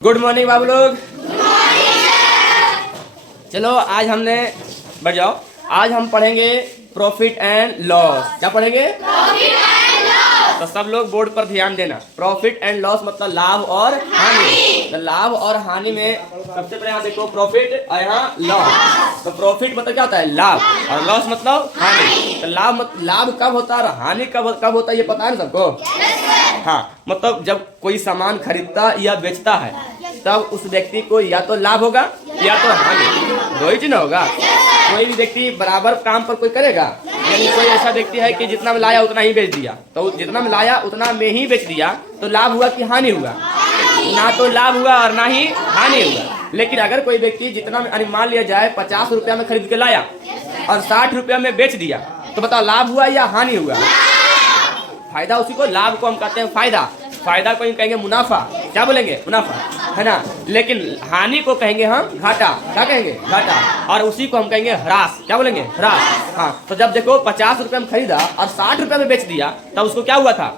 Good morning बाबू लोग। चलो आज हमने बढ़ जाओ। आज हम पढ़ेंगे प्रॉफिट एंड लॉस। क्या पढ़ेंगे? तो सब लोग बोर्ड पर ध्यान देना। प्रॉफिट एंड लॉस मतलब लाभ और हानि। तो लाभ और हानि में सबसे पहले यहाँ देखो प्रॉफिट और यहाँ लॉस। तो प्रॉफिट मतलब क्या होता है? लाभ। और लॉस मतलब हानि। तो लाभ कब होता है और हानि कब होता है ये पता है ना सबको? हाँ, मतलब जब कोई सामान खरीदता या बेचता है तब उस व्यक्ति को या तो लाभ होगा या तो हानि, दो ही चीज होगा। कोई भी व्यक्ति बराबर काम पर कोई करेगा, यानी कोई ऐसा व्यक्ति है कि जितना में लाया उतना ही बेच दिया, तो जितना में लाया उतना में ही बेच दिया, तो लाभ हुआ कि हानि हुआ? ना तो लाभ हुआ और ना ही हानि हुआ। लेकिन अगर कोई व्यक्ति जितना में, मान लिया जाए 50 रुपया में खरीद के लाया और 60 रुपया में बेच दिया, तो बताओ लाभ हुआ या हानि हुआ? फायदा उसी को लाभ को हम कहते हैं फायदा। फायदा को हम कहेंगे मुनाफा। क्या बोलेंगे? मुनाफा, है ना। लेकिन हानि को कहेंगे हम घाटा। क्या कहेंगे? घाटा। और उसी को हम कहेंगे ह्रास। क्या बोलेंगे? ह्रास। हाँ, तो जब देखो 50 रुपये में खरीदा और 60 रुपये में बेच दिया, तब उसको क्या हुआ था?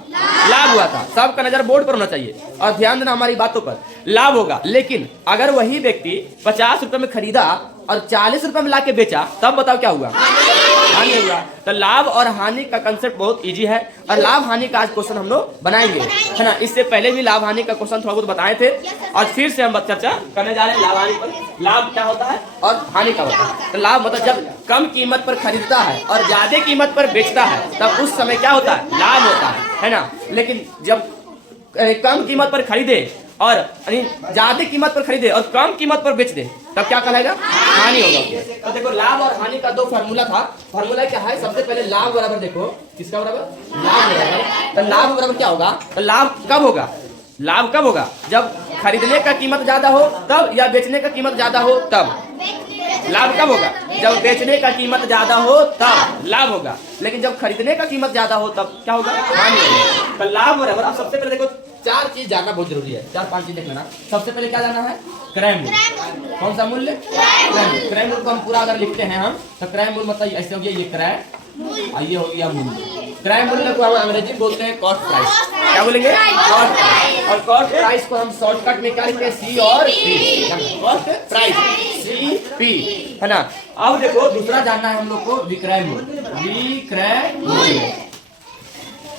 लाभ हुआ था। सबका नजर बोर्ड पर होना चाहिए और ध्यान देना हमारी बातों पर। लाभ होगा। लेकिन अगर वही व्यक्ति 50 रुपये में खरीदा और 40 रुपये में ला के बेचा, तब बताओ क्या हुआ? हानि हुआ। तो लाभ और हानि का कंसेप्ट बहुत इजी है और लाभ हानि का आज क्वेश्चन हम लोग बनाएंगे, है ना। इससे पहले भी लाभ हानि का क्वेश्चन थोड़ा बहुत बताए थे और फिर से हम चर्चा करने जा रहे हैं लाभ हानि पर। लाभ क्या होता है और हानि क्या होता है? तो लाभ मतलब जब कम कीमत पर खरीदता है और ज्यादा कीमत पर बेचता है, तब उस समय क्या होता है? लाभ होता है ना। लेकिन जब कम कीमत पर खरीदे और ज्यादा कीमत पर खरीदे और कम कीमत पर बेच दे, तब क्या कहलाएगा? हानि होगा। तो देखो लाभ और हानि का दो फार्मूला था। फार्मूला क्या है? सबसे पहले लाभ बराबर, देखो किसका बराबर? लाभ बराबर। तो लाभ बराबर क्या होगा? तो लाभ कब होगा? लाभ कब होगा? जब खरीदने का कीमत ज्यादा हो तब, या बेचने का कीमत ज्यादा हो तब। लाभ कब होगा? जब बेचने का कीमत ज्यादा हो तब लाभ होगा। लेकिन जब खरीदने का कीमत ज्यादा हो तब क्या होगा? हानि होगा। तो लाभ बराबर। अब सबसे पहले देखो 4 चीज जानना बहुत जरूरी है। 4-5 चीज देख लेना। सबसे पहले क्या जानना है? क्रय मूल्य। कौन सा मूल्य? क्रय मूल्य को हम पूरा अगर लिखते हैं हम, तो क्रय मूल्य मतलब ऐसे हो गया, ये क्रय और ये हो गया मूल्य। क्रय मूल्य को हम अंग्रेजी बोलते हैं कॉस्ट प्राइस। क्या बोलेंगे? Cost price. और कॉस्ट प्राइस को हम शॉर्टकट में क्या लिखते हैं? सी और पी। कॉस्ट प्राइस CP, है ना। अब देखो दूसरा जानना है हम लोग को विक्रय मूल्य। विक्रय मूल्य।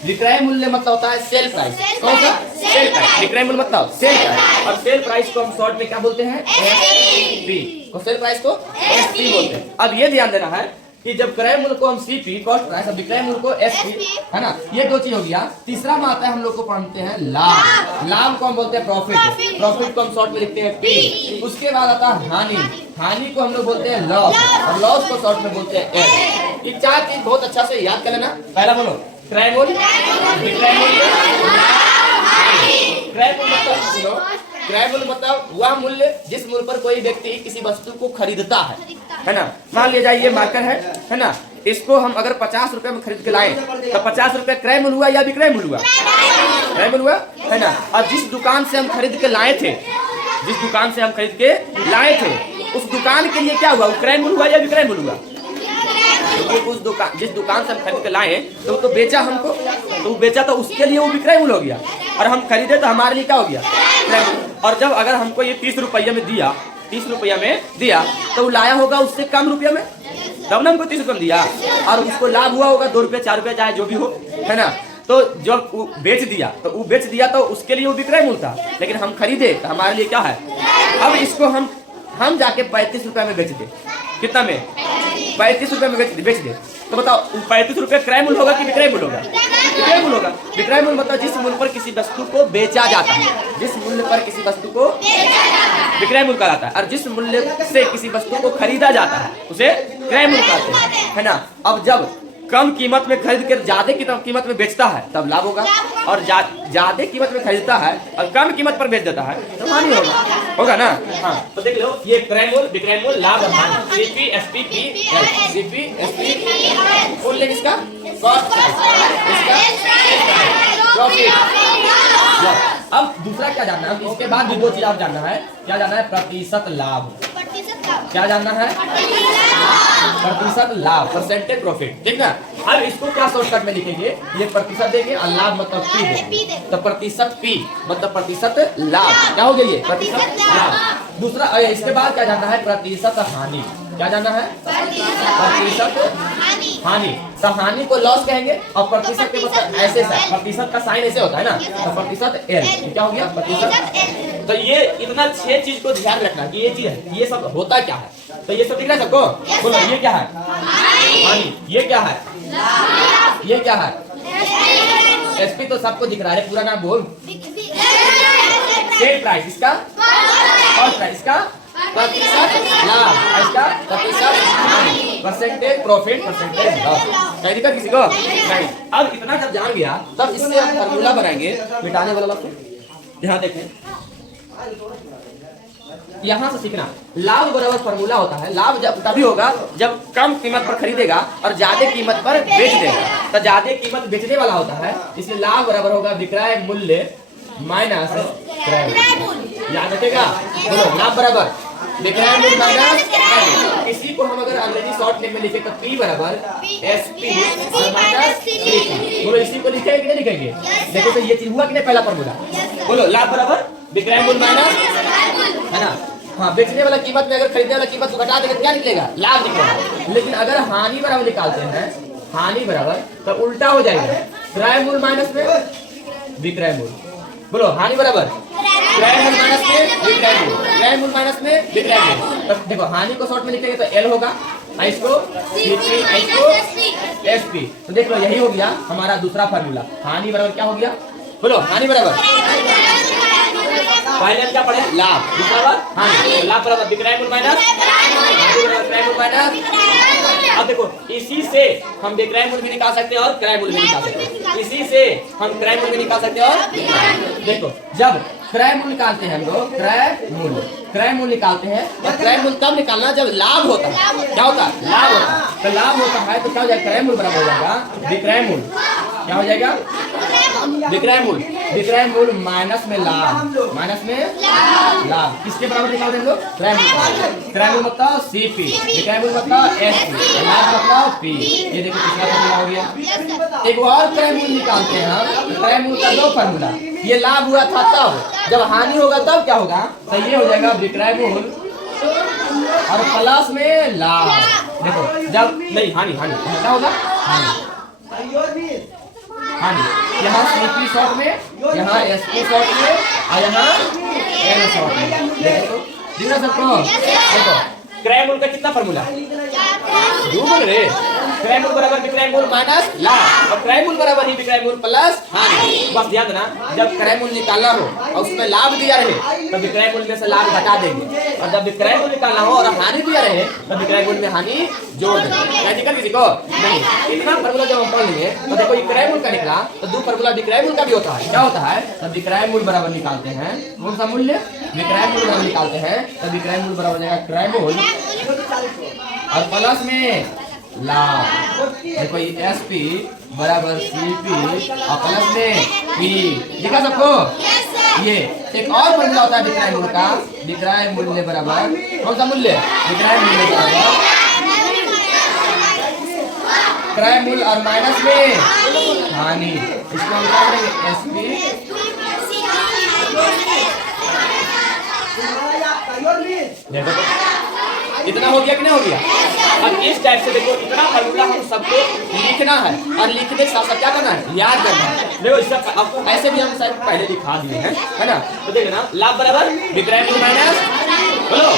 विक्रय मूल्य मतलब होता है सेल प्राइस। कौन सा? Sale price. विक्रय मूल्य मतलब सेल प्राइस। और सेल प्राइस को हम शॉर्ट में क्या बोलते हैं? SP। सेल प्राइस को SP बोलते हैं। अब ये ध्यान देना है कि जब क्रय मूल्य को हम CP कॉस्ट प्राइस और विक्रय मूल्य को SP, है ना, ये दो चीज हो गया। तीसरा में आता है हम लोग को पढ़ते हैं लाभ। लाभ को हम बोलते हैं प्रॉफिट। प्रॉफिट को हम शॉर्ट में लिखते हैं P। उसके बाद आता है हानि। हानि को हम लोग बोलते हैं लॉस और लॉस को शॉर्ट में बोलते हैं S। ये 4 चीज बहुत अच्छा से याद कर लेना। पहला बोलो क्रय मूल्य, विक्रय मूल्य, क्रय मूल्य मतलब, क्रय मूल्य मतलब वह मूल्य जिस मूल्य पर कोई व्यक्ति किसी वस्तु को खरीदता है ना। मान लिया जाए ये मार्कर है ना, इसको हम अगर 50 रुपए में खरीद के लाए, तो 50 रुपए क्रय मूल्य हुआ या विक्रय मूल्य हुआ? क्रय मूल्य हुआ, है ना। और जिस दुकान से हम खरीद के लाए थे, जिस दुकान से हम खरीद के लाए थे, उस दुकान के लिए क्या हुआ? क्रय मूल्य हुआ या विक्रय मूल्य हुआ? क्योंकि उस दुकान, जिस दुकान से हम खरीद के लाए तो बेचा हमको, तो बेचा तो उसके लिए वो विक्रय मूल्य हो गया, और हम खरीदे तो हमारे लिए क्या हो गया? और जब अगर हमको ये 30 रुपया में दिया, 30 रुपया में दिया, तो वो लाया होगा उससे कम रुपया में, तब ना हमको 30 रुपये में दिया, और उसको लाभ हुआ होगा 2 रुपये 4 रुपये चाहे जो भी हो, है ना। तो जब वो बेच दिया, तो वो बेच दिया तो उसके लिए वो विक्रय मूल्य था, लेकिन हम खरीदे तो हमारे लिए क्या है? अब इसको हम जाके 35 रुपये में बेच दे। कितना में? 35 रुपये में बेच दे। तो बताओ 35 रुपये क्रय मूल्य होगा कि विक्रय मूल्य होगा? विक्रय मूल्य होगा। विक्रय मूल्य मतलब जिस मूल्य पर किसी वस्तु को बेचा जाता है, जिस मूल्य पर किसी वस्तु को विक्रय मूल्य कहलाता है, और जिस मूल्य से किसी वस्तु को खरीदा जाता है उसे क्रय मूल्य कहते हैं, है ना। अब जब कम कीमत में खरीद कर ज्यादा कीमत में बेचता है तब लाभ होगा, और ज्यादा कीमत में खरीदता है और कम कीमत पर बेच देता है तो हानि होगा ना। हाँ, तो देख लो ये क्रय मूल्य, विक्रय मूल्य, लाभ और हानि। CP SP PL। CP SP full name इसका कॉस्ट प्राइस, इसका प्रॉफिट। अब दूसरा क्या जानना है? इसके बाद भी 2 चीज आप जानना है। क्या जानना है? प्रतिशत लाभ। क्या जानना है? प्रतिशत लाभ, परसेंटेज प्रॉफिट। ठीक ना। अब इसको क्या शॉर्टकट में लिखेंगे, ये प्रतिशत देंगे और लाभ मतलब पी देंगे, तो प्रतिशत पी मतलब प्रतिशत लाभ, क्या हो गया ये प्रतिशत लाभ। दूसरा इसके बाद क्या जानना है, प्रतिशत हानि, क्या जानना है प्रतिशत हानि। तो हानि को लॉस कहेंगे और प्रतिशत के मतलब ऐसे प्रतिशत का साइन ऐसे होता है ना, तो प्रतिशत एल, क्या हो गया प्रतिशत। तो ये इतना 6 चीज को ध्यान रखना कि ये चीज है, ये सब होता क्या है, तो ये सब दिख रहा है सबको, बोलो ये क्या है हानि, ये क्या है, ये क्या है एसपी, तो सबको दिख रहा है, पूरा नाम बोल, सेल प्राइस, इसका कॉस्ट प्राइस, इसका प्रतिशत लाभ, इसका प्रतिशत हानि, परसेंटेज प्रॉफिट, परसेंटेज लॉस। कहीं दिक्कत किसी को नहीं। अब इतना जब जान गया तब इससे हम फॉर्मूला बनाएंगे मिटाने वाला को। ध्यान देखें, यहाँ से सीखना, लाभ बराबर फॉर्मूला होता है, लाभ जब तभी होगा जब कम कीमत पर खरीदेगा और ज्यादा कीमत पर बेच देगा, तो ज्यादा कीमत बेचने वाला होता है, इसलिए लाभ बराबर होगा विक्रय मूल्य माइनस क्रय मूल्य। याद रखेगा, बोलो लाभ बराबर विक्रय मूल्य माइनस, इसी को हम अगर अंग्रेजी शॉर्ट नेम में लिखे तो P बराबर SP और माइनस CP। बोलो इसी को लिखेंगे कि नहीं लिखेंगे, देखो तो ये चीज हुआ कि नहीं पहला फॉर्मूला, बोलो लाभ बराबर विक्रय मूल्य माइनस, है ना, हाँ बेचने वाला कीमत में अगर खरीदने वाला कीमत को घटा देंगे क्या निकलेगा, लाभ निकलेगा। लेकिन अगर हानि बराबर निकालते हैं, हानि बराबर तो उल्टा हो जाएगा, क्रय मूल्य माइनस में विक्रय मूल्य, बोलो हानि बराबर क्रय मूल्य माइनस में विक्रय मूल्य, क्रय मूल्य माइनस में विक्रय मूल्य। तो देखो हानि को शॉर्ट में लिखेंगे तो एल होगा, इसको CP, इसको SP। तो देख लो यही हो गया हमारा दूसरा फार्मूला, हानि बराबर क्या हो गया, बोलो हानि बराबर पहले क्या पढ़े लाभ, दूसरा बार हानि, लाभ बराबर विक्रय मूल्य माइनस क्रय मूल्य माइनस। अब देखो इसी से हम विक्रय मूल्य भी निकाल सकते हैं और क्रय मूल्य भी निकाल सकते हैं, इसी से हम क्रय मूल्य भी निकाल सकते हैं और देखो जब क्रय मूल्य निकालते हैं हम लोग, क्रय मूल्य निकालते हैं, और क्रय मूल्य कब निकालना जब लाभ होता है, क्या होता है लाभ होता है, तो लाभ होता है तो क्या हो जाएगा, क्रय मूल्य बराबर हो जाएगा विक्रय मूल्य, क्या हो जाएगा विक्रय मूल्य माइनस में लाभ, माइनस में लाभ, किसके बराबर निकाल देंगे लोग, क्रय मूल्य मतलब CP, विक्रय मूल्य मतलब SP, लाभ मतलब P। ये देखो किसका फॉर्मूला हो गया। एक और क्रय मूल्य निकालते हैं हम, क्रय मूल्य का दो फॉर्मूला, ये लाभ हुआ था तब, जब हानि होगा तब क्या होगा, तो ये हो जाएगा विक्रय मूल्य और प्लस में लाभ। देखो जब नहीं हानि क्या होगा, हानि, यहाँ CP शॉर्ट में, यहाँ SP शॉर्ट में और यहाँ L शॉर्ट में। देखो दिखा सबको, देखो क्रय मूल्य का कितना फॉर्मूला, क्रय मूल्य बराबर विक्रय मूल्य माइनस लाभ, और क्रय मूल्य बराबर ही विक्रय मूल्य प्लस हानि। बस ध्यान देना, जब क्रय मूल्य निकालना हो और उसमें लाभ दिया रहे तो विक्रय मूल्य में से लाभ घटा देंगे, और जब विक्रय मूल्य निकालना हो और हानि दिया रहे तो विक्रय मूल्य में हानि जोड़ देंगे। क्या दिक्कत किसी को नहीं। इतना फॉर्मूला जब हम पढ़ लेंगे तो देखो ये क्रय मूल्य का निकला, तो दो फॉर्मूला विक्रय मूल्य का भी होता है, क्या होता है, तो विक्रय मूल्य बराबर निकालते हैं, कौन सा मूल्य, विक्रय मूल्य बराबर निकालते हैं, तो विक्रय मूल्य बराबर हो जाएगा क्रय मूल्य और प्लस में लाभ। देखो ये SP बराबर CP और प्लस में P, दिखा सबको। ये एक और फॉर्मूला होता है विक्रय मूल्य का, विक्रय मूल्य बराबर कौन सा मूल्य, विक्रय मूल्य बराबर क्रय मूल्य और माइनस में हानि, इसको हम क्या करेंगे SP। देखो इतना हो गया कि नहीं हो गया। अब इस टाइप से देखो इतना फॉर्मूला हम सबको लिखना है और लिखने के साथ साथ क्या करना है, याद करना है। देखो इसका अब ऐसे भी हम शायद पहले दिखा दिए हैं, है ना। तो देखना लाभ बराबर विक्रय मूल्य माइनस, बोलो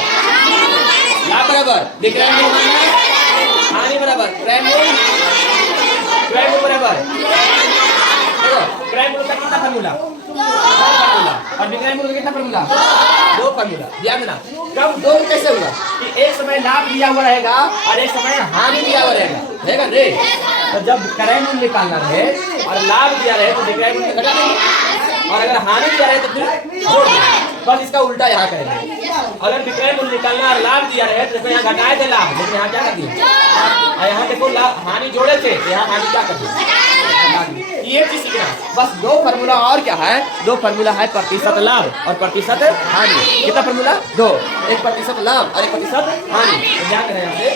लाभ बराबर विक्रय मूल्य माइनस हानि बराबर क्रय मूल्य बराबर, देखो क्रय मूल्य का कितना फॉर्मूला और विक्रय मूल्य का कितना फॉर्मूला, दो फॉर्मूला। ध्यान देना कब दो कैसे होगा कि एक समय लाभ दिया हुआ रहेगा और एक समय हानि दिया हुआ रहेगा रे। तो जब क्रय मूल्य निकालना रहे और लाभ दिया रहे तो विक्रय मूल्य घटा देंगे, और अगर हानि दिया रहे तो फिर जोड़ देंगे। बस इसका उल्टा यहाँ करेंगे, अगर विक्रय मूल्य निकालना और लाभ दिया रहे तो यहाँ घटाए थे लाभ, लेकिन यहाँ क्या कर दिए, और यहाँ देखो हानि जोड़े थे, यहाँ हानि क्या कर दिए। ये चीज सीखना, बस दो फॉर्मूला और क्या है, दो फॉर्मूला है प्रतिशत लाभ और प्रतिशत हानि। कितना फॉर्मूला, दो, एक प्रतिशत लाभ और एक प्रतिशत हानि। ध्यान रहे यहाँ से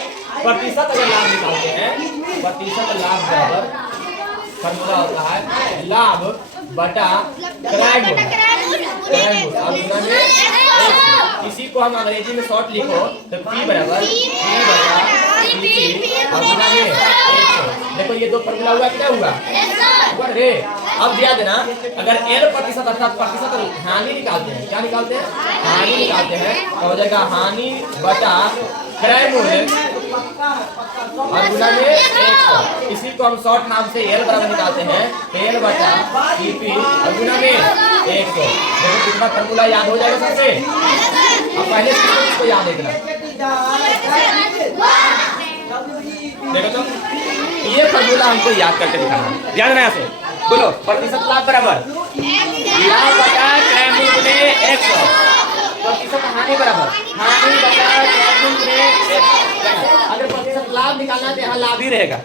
प्रतिशत अगर लाभ निकालते हैं प्रतिशत लाभ बराबर फॉर्मूला होता है लाभ बटा क्रय मूल्य। इसी को हम अंग्रेजी में शॉर्ट लिखो तो P बराबर P बटा CP और गुना में 100। देखो ये दो फॉर्मूला हुआ, क्या हुआ रे। अब दिया देना अगर L प्रतिशत अर्थात प्रतिशत हानि निकालते हैं, क्या निकालते हैं, हानि निकालते हैं, तो हो जाएगा हानि बटा क्रय मूल्य और गुना में 100। इसी को हम शॉर्ट नाम से L बराबर निकालते हैं L बटा CP और गुना में 100। देखो कितना फॉर्मूला याद हो जाएगा सबसे। अब पहले इसको याद रखना। देखो तो ये फॉर्मूला हमको याद करके दिखाना, याद ना ऐसे बोलो। प्रतिशत लाभ बराबर लाभ बटा क्रय मूल्य गुने 100। प्रतिशत हानि बराबर हानि बटा क्रय मूल्य गुने 100। अगर प्रतिशत लाभ निकालना है तो यहाँ लाभ ही रहेगा,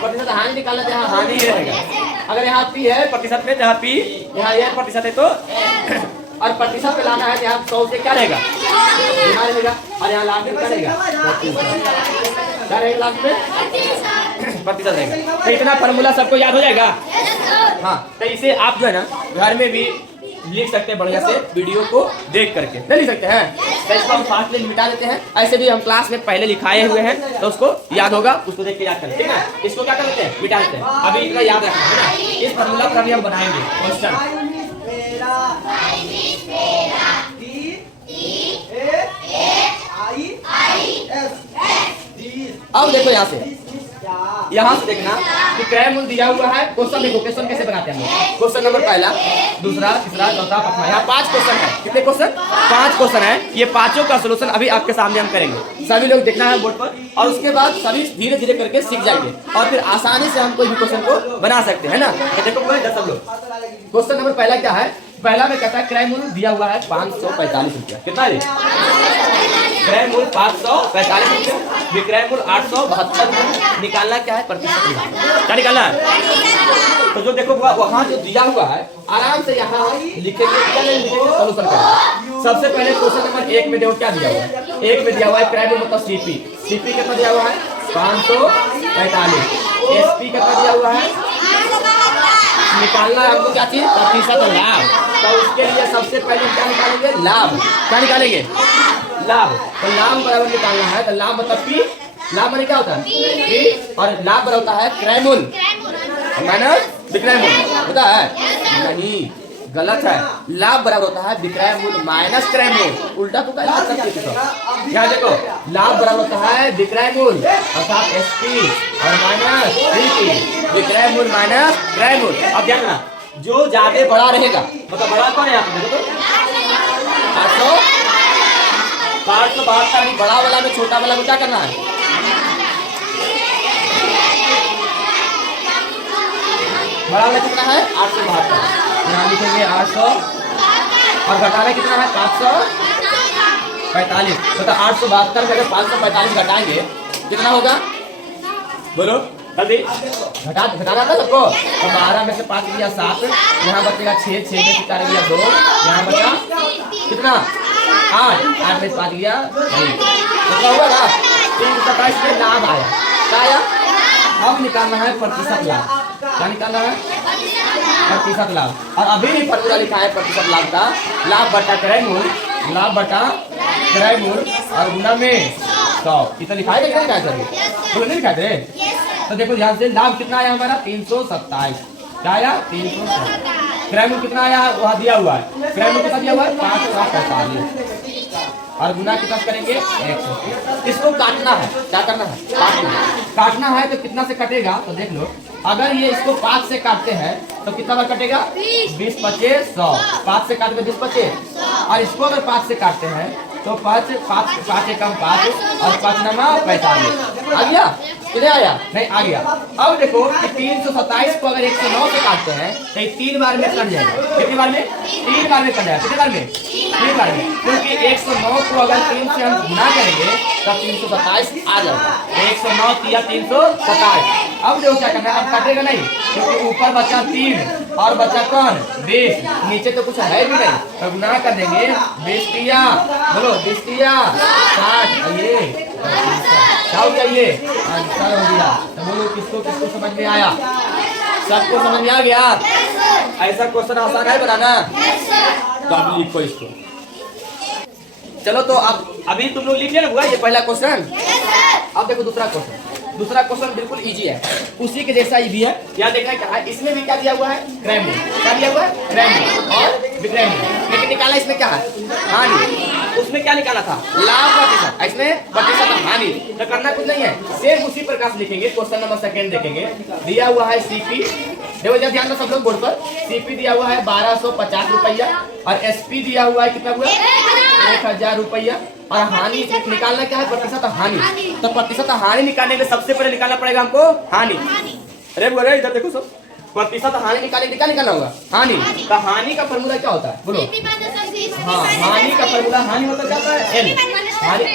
प्रतिशत हानि निकालना है तो यहाँ हानि ही रहेगा। अगर यहाँ P है प्रतिशत में, जहाँ P यहाँ ये प्रतिशत है तो और प्रतिशत पे लाना है तो यहाँ 100 से क्या रहेगा, यहाँ रहेगा। और यहाँ लाभ में क्या रहेगा, क्या रहेगा, लाभ में प्रतिशत रहेगा। तो इतना फॉर्मूला सबको याद हो जाएगा। हाँ, तो इसे आप जो है ना घर में भी लिख सकते हैं बढ़िया से, वीडियो को देख करके नहीं लिख सकते हैं तो इसको हम फास्ट में मिटा देते हैं। ऐसे भी हम क्लास में पहले लिखाए हुए हैं तो उसको याद होगा, उसको देख के याद करें, ठीक है। इसको क्या कर लेते हैं, मिटा देते हैं। अभी इतना याद रखना है ना, इस फॉर्मूला पर अभी हम बनाएंगे क्वेश्चन। अब देखो यहाँ से देखना कि क्रय मूल्य दिया हुआ है। क्वेश्चन देखो, क्वेश्चन कैसे बनाते हैं हम। क्वेश्चन नंबर पहला, दूसरा, तीसरा, चौथा, पांचवा, यहाँ 5 क्वेश्चन है। कितने क्वेश्चन, 5 क्वेश्चन है। ये पांचों का सोल्यूशन अभी आपके सामने हम करेंगे। सभी लोग देखना है बोर्ड पर, और उसके बाद सभी धीरे धीरे करके सीख जाएंगे और फिर आसानी से हम कोई भी क्वेश्चन को बना सकते हैं ना। तो देखो सब लोग, क्वेश्चन नंबर पहला क्या है, पहला में कहता है क्रय मूल्य दिया हुआ है 545 रुपया। कितना है क्रय मूल्य 545 रुपया, विक्रय मूल्य 872 रुपया। निकालना क्या है, प्रतिशत क्या निकालना है। तो जो देखो वहाँ जो दिया हुआ है आराम से यहाँ लिखेंगे, सोल्यूशन करेंगे। सबसे पहले क्वेश्चन नंबर 1 में देखो क्या दिया हुआ है। 1 में दिया हुआ है क्रय मूल्य मतलब CP कितना दिया हुआ है 545। SP कितना दिया हुआ है, निकालना है हमको क्या चीज, प्रतिशत लाभ। तो उसके लिए सबसे पहले क्या निकालेंगे, लाभ। क्या निकालेंगे, लाभ। तो लाभ बराबर निकालना है, तो लाभ मतलब P, लाभ माने क्या होता है P, और लाभ बराबर होता है क्रय मूल्य माइनस विक्रय मूल्य होता है, नहीं गलत है। लाभ बराबर होता है विक्रय मूल्य माइनस क्रय मूल्य, उल्टा तो क्या कर सकते हो। यहाँ देखो लाभ बराबर होता है विक्रय मूल्य अर्थात SP और माइनस CP, विक्रय मूल्य माइनस क्रय मूल्य। अब ध्यान रखना, जो ज्यादा बड़ा रहेगा मतलब बड़ा कौन है, आप देखो तो 872, बड़ा वाला में छोटा वाला को क्या करना है, बड़ा वाला कितना है 872, यहाँ लिखेंगे 800 और घटाना कितना है 545। तो 872 में अगर 545 घटाएंगे कितना होगा, बोलो जल्दी, घटाना था सबको। तो 12 में से 5 गया 7, यहाँ बचेगा 6 में से 4 गया 2, यहाँ बचा कितना 8 में से 5 गया नहीं, कितना हुआ ना 327 में लाभ आया। क्या आया, अब निकालना है प्रतिशत लाभ। क्या निकालना है, प्रतिशत लाभ। और अभी भी फॉर्मूला लिखा है प्रतिशत लाभ का, लाभ बटा क्रय मूल्य, लाभ बटा क्रय मूल्य और गुना में 100। इतना लिखा है, क्या लिखा है सर, तो नहीं लिखा है। तो देखो ध्यान से, लाभ कितना आया हमारा 327, क्या आया 327। क्रय मूल्य कितना आया, वहाँ दिया हुआ है, क्रय मूल्य कितना दिया हुआ है 545 और गुना कितना करेंगे 100। इसको काटना है, क्या करना है, काटना है। तो कितना से कटेगा, तो देख लो, अगर ये इसको 5 से काटते हैं तो कितना बार कटेगा 20 25 100, 5 से काट के 20 25। और इसको अगर 5 से काटते हैं तो 5 एकम 5 और 5 नमा 45। आ गया, कितने आया, नहीं आ गया। अब देखो कि 327 को अगर 109 से काटते हैं तो 3 बार में कट जाएगा। कितनी बार में, 3 बार में कट जाएगा। कितने बार में, 3 बार में, क्योंकि 109 को अगर 3 से हम गुना करेंगे तब 327 आ जाएगा। 109 किया 327। अब देखो क्या करना है, अब कटेगा नहीं क्योंकि ऊपर बचा 3 और बचा कौन 20, नीचे तो कुछ है भी नहीं, तो गुना कर देंगे 20 किया, बोलो 20 किया 60, ये क्या हो गया ये आंसर हो गया। तो बोलो किसको किसको समझ में आया? सबको समझ में आ गया? ऐसा क्वेश्चन आसान है बनाना? तो आप लिखो इसको। चलो तो अब अभी तुम लोग लिख लिया ना हुआ ये पहला क्वेश्चन। अब देखो दूसरा क्वेश्चन। दूसरा क्वेश्चन बिल्कुल इजी है, उसी के जैसा ही भी है। यहाँ देखना क्या है, इसमें भी क्या दिया हुआ है? Cram rule. क्या दिया हुआ है? क्रैम रूल और विक्रैम रूल। लेकिन निकाला इसमें क्या है? हानि। उसमें क्या निकाला था? लाभ प्रतिशत। इसमें प्रतिशत हानि। तो करना कुछ नहीं है, सेम उसी प्रकार से लिखेंगे। क्वेश्चन नंबर सेकंड देखेंगे। दिया हुआ है सीपी, देखो जरा ध्यान दो सब लोग बोर्ड पर। सीपी दिया हुआ है 1250 रुपया और एसपी दिया हुआ है कितना हुआ? 1000 रुपया। और हानि निकालना क्या है? प्रतिशत हानि। तो प्रतिशत हानि निकालने के लिए सबसे पहले निकालना पड़ेगा हमको हानि। अरे बोले इधर देखो सब, प्रतिशत हानि निकालने के लिए क्या निकालना होगा? हानि। तो हानि का फॉर्मूला क्या होता है बोलो? हाँ, हानि का फॉर्मूला, हानि मतलब क्या होता है? एल।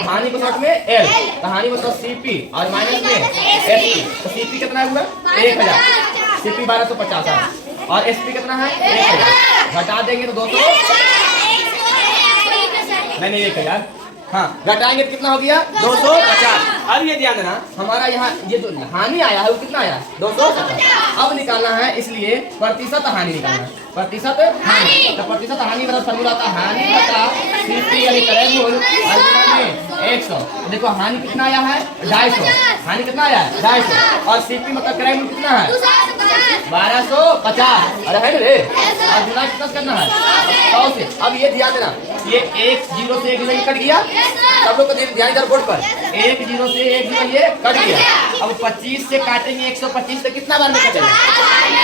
हानि को शॉर्ट में एल। तो हानि मतलब सीपी और माइनस में एसपी। तो सीपी कितना हुआ? 1000। सीपी 1250 है और एसपी कितना है? 1000। घटा देंगे तो 200 नहीं 1000। हाँ, घटाएंगे तो कितना हो गया? 250। अब ये ध्यान देना, हमारा यहाँ ये जो हानि आया है वो कितना आया? 250। अब निकालना है, इसलिए प्रतिशत हानि निकालना है। प्रतिशत हानि। तो प्रतिशत हानि मतलब फॉर्मूला था हानि बटा सीपी यानी क्रैम रूल में 100। देखो हानि कितना आया है? 250। हानि कितना आया है? 250। और सीपी मतलब क्रैम रूल कितना है? 1250। अरे है रे, और गुना कितना करना है? 100 से। अब ये ध्यान देना, ये 1 0 से 1 0 कट गया। सब लोग को ध्यान इधर बोर्ड पर, 1 0 से 1 0 ये कट गया। अब 25 से काटेंगे 125 से कितना बार में कटेगा?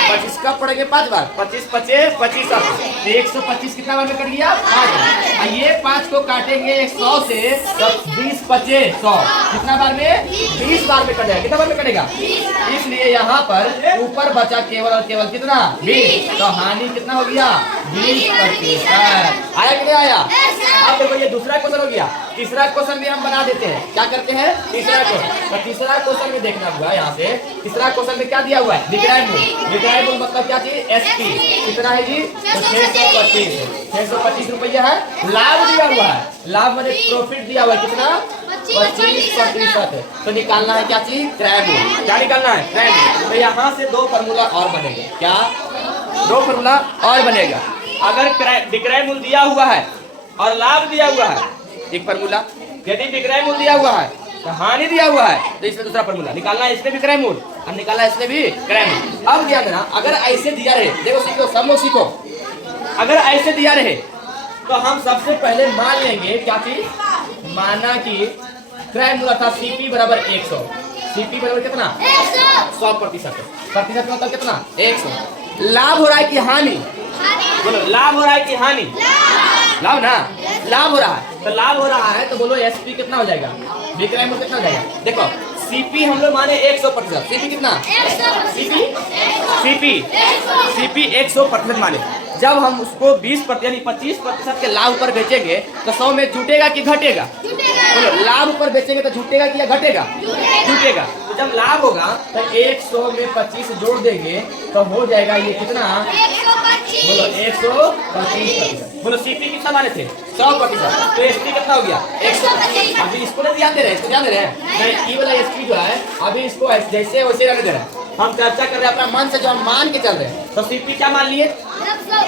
25 कब पड़ेंगे? 5 बार। 25 25 25 तो 125 कितना बार में कट गया? 5 बार। ये 5 को काटेंगे 100 से, तब 20 25 100 कितना बार में? 20 बार में कटेगा। कितना बार में कटेगा? इसलिए यहाँ पर ऊपर बचा केवल और केवल कितना? 20। तो हानि कितना हो गया? 20%। आया कि नहीं आया? अब देखो ये दूसरा क्वेश्चन हो गया। तीसरा क्वेश्चन भी हम बना देते हैं। क्या करते हैं? तीसरा क्वेश्चन। तो तीसरा क्वेश्चन में देखना हुआ यहाँ से, तीसरा क्वेश्चन में क्या दिया हुआ है? विक्रय मूल्य। विक्रय मूल्य मतलब क्या चीज? एसपी। कितना है जी? तो 625 रुपया है। लाभ दिया हुआ है, लाभ मतलब प्रॉफिट दिया हुआ है कितना? 25%। तो निकालना है क्या चीज? क्रय मूल्य। क्या निकालना है? क्रय मूल्य। तो यहाँ से 2 फॉर्मूला और बनेगा। क्या? 2 फॉर्मूला और बनेगा। अगर विक्रय मूल्य दिया हुआ है और लाभ दिया हुआ है, एक फॉर्मूला। यदि विक्रय मूल्य दिया हुआ है तो हानि दिया हुआ है, तो इसमें दूसरा फॉर्मूला। निकालना है इसमें भी विक्रय मूल्य और निकालना है इसमें भी क्रय मूल्य। अब ध्यान देना, अगर ऐसे दिया रहे, देखो सीखो सब लोग सीखो। अगर ऐसे दिया रहे तो हम सबसे पहले मान लेंगे क्या चीज? माना कि क्रय मूल्य था सीपी बराबर 100। सीपी बराबर कितना? 100%। प्रतिशत मतलब कितना? 100। लाभ हो रहा है कि हानि? बोलो लाभ हो रहा है कि हानि? लाभ ना, लाभ हो रहा है। तो लाभ हो रहा है तो बोलो एसपी कितना हो जाएगा? विक्रय मूल्य कितना हो जाएगा? देखो सीपी हम लोग माने 100%। सीपी कितना? सीपी 100% माने। जब हम उसको 20% यानी 25% के लाभ पर बेचेंगे तो 100 में जुटेगा कि घटेगा? बोलो लाभ पर बेचेंगे तो जुटेगा कि या घटेगा? जुटेगा। तो जब लाभ होगा तो 100 में 25 जोड़ देंगे तो हो जाएगा ये कितना? बोलो 125%। बोलो सीपी कितना माने थे? 100%। तो एसपी कितना हो गया? 125। अभी इसको नहीं ध्यान दे रहे हैं, इसको ध्यान दे रहे हैं नहीं। ई वाला एसपी जो है अभी इसको जैसे वैसे रहने दे रहे हैं। हम चर्चा कर रहे हैं अपना मन से, जो हम मान के चल रहे हैं। तो सीपी क्या मान लिए?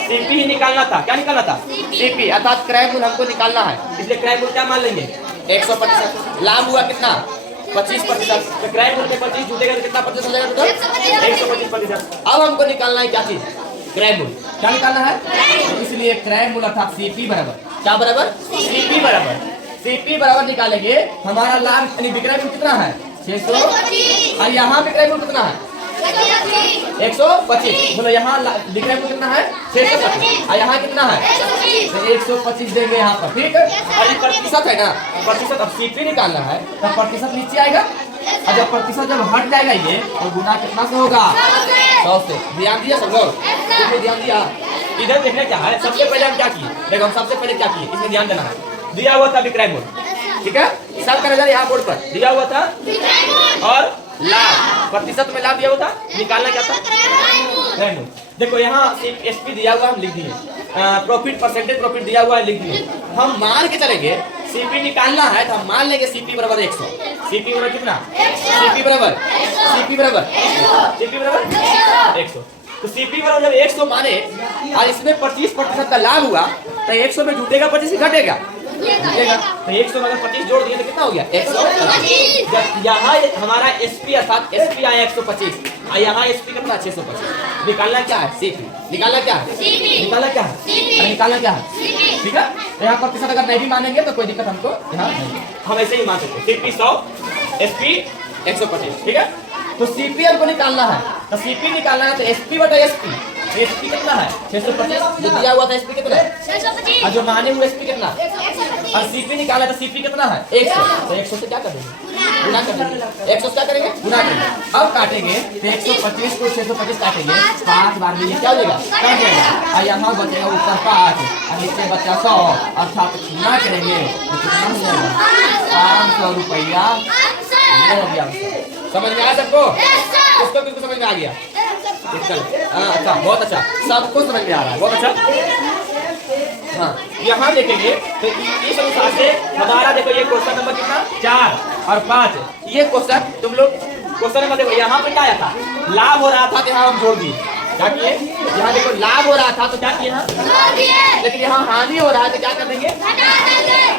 सीपी ही निकालना था। क्या निकालना था? सीपी अर्थात क्रय मूल्य हमको निकालना है, इसलिए क्रय मूल्य क्या मान लेंगे? 100%। लाभ हुआ कितना? 25%। तो क्रय मूल्य में 25 जुटेगा तो कितना प्रतिशत हो जाएगा? 125%। अब हमको निकालना है क्या चीज? क्रय मूल्य। क्या निकालना है? इसलिए क्रय मूल्य था सीपी बराबर क्या? बराबर सीपी बराबर। सीपी बराबर निकालेंगे, हमारा लाभ यानी विक्रय मूल्य कितना है? 600। और यहाँ विक्रय मूल्य कितना है? 125। बोलो यहाँ विक्रय मूल्य कितना है? 625। और यहाँ कितना है? तो 125 देंगे यहाँ पर, ठीक है। और ये प्रतिशत है ना, प्रतिशत। अब सीपी निकालना है तो प्रतिशत नीचे आएगा, और जब प्रतिशत जब हट जाएगा ये तो गुना कितना से होगा? 100 से। ध्यान दिया सब लोग? ध्यान दिया? इधर देखना क्या है, सबसे पहले हम क्या किए? देखो हम सबसे पहले क्या किए, इसमें ध्यान देना है। दिया हुआ था विक्रय मूल्य, ठीक है, सब का नजर यहाँ बोर्ड पर दिया हुआ था, और लाभ प्रतिशत में लाभ दिया हुआ था, निकालना क्या था? क्रय मूल्य। देखो यहाँ एसपी दिया हुआ हम लिख दिए, प्रॉफिट परसेंटेज प्रॉफिट दिया हुआ है लिख दिए। हम मान के चलेंगे सीपी निकालना है तो हम मान लेंगे सीपी बराबर 100। सीपी बराबर कितना, सीपी बराबर 100। तो सीपी बराबर जब 100 माने और इसमें 25% का लाभ हुआ तो 100 में जुटेगा 25 घटेगा, तो 100 में अगर 25 जोड़ दिए तो कितना हो गया 125। यहाँ हमारा एसपी अर्थात एसपी आया 125 और यहाँ एसपी कितना 625। निकालना क्या है सीपी, निकालना क्या है, निकालना क्या है, निकालना क्या है, ठीक है। तो यहाँ प्रतिशत अगर नहीं भी मानेंगे तो कोई दिक्कत हमको यहाँ नहीं, हम ऐसे ही मान सकते हैं। सीपी 100 एसपी 125, ठीक है। तो सीपी हमको निकालना है, तो सीपी निकालना है तो एसपी बटा एसपी, एसपी कितना है 625 जो दिया हुआ था, एसपी कितना है 625 और जो माने हुए एसपी कितना, और सीपी निकाला तो सीपी कितना है 100, तो 100 से क्या कर देंगे गुना कर देंगे, 100 से क्या करेंगे गुना करेंगे। अब काटेंगे तो 125 को 625 काटेंगे 5 बार में ये क्या हो जाएगा काट जाएगा और यहाँ बचेगा ऊपर 5 और नीचे बचा 100 अर्थात गुना करेंगे तो कितना हो जाएगा 500 रुपया। समझ में आया सबको, किसको किसको समझ में आ गया, अच्छा बहुत अच्छा, सबको समझ में आ रहा है, बहुत अच्छा। हाँ यहाँ देखेंगे तो इस अनुसार से हमारा देखो ये क्वेश्चन नंबर कितना 4 और 5, ये क्वेश्चन तुम लोग क्वेश्चन नंबर देखो यहाँ पे क्या आया था, लाभ हो रहा था तो यहाँ हम जोड़ दिए, क्या किए यहाँ देखो लाभ हो रहा था तो क्या किए यहाँ, लेकिन यहाँ हानि हो रहा है तो क्या कर देंगे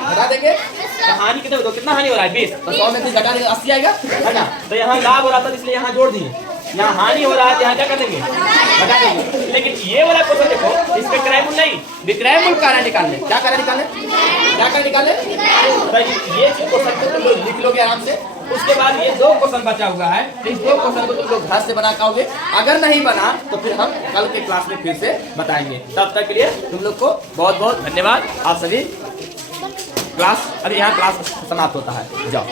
हटा देंगे। तो हानि कितने दो कितना हानि हो रहा है 20, तो 100 में से घटा देंगे 80 आएगा, है ना। तो यहाँ लाभ हो रहा था इसलिए यहाँ जोड़ दिए, यहाँ हानि हो रहा है यहाँ क्या कर देंगे घटा देंगे। लेकिन ये वाला क्वेश्चन देखो इसमें क्रय मूल्य नहीं विक्रय मूल्य कारण निकालने, क्या कारण निकालने, क्या कारण निकालने, तो ये क्वेश्चन को तुम लोग लिख लोगे आराम से। उसके बाद ये 2 क्वेश्चन बचा हुआ है, तो इस 2 क्वेश्चन को तुम लोग घर से बना पाओगे, अगर नहीं बना तो फिर हम कल के क्लास में फिर से बताएंगे। तब तक के लिए तुम लोग को बहुत बहुत धन्यवाद। आप सभी क्लास अभी यहाँ क्लास समाप्त होता है, जाओ।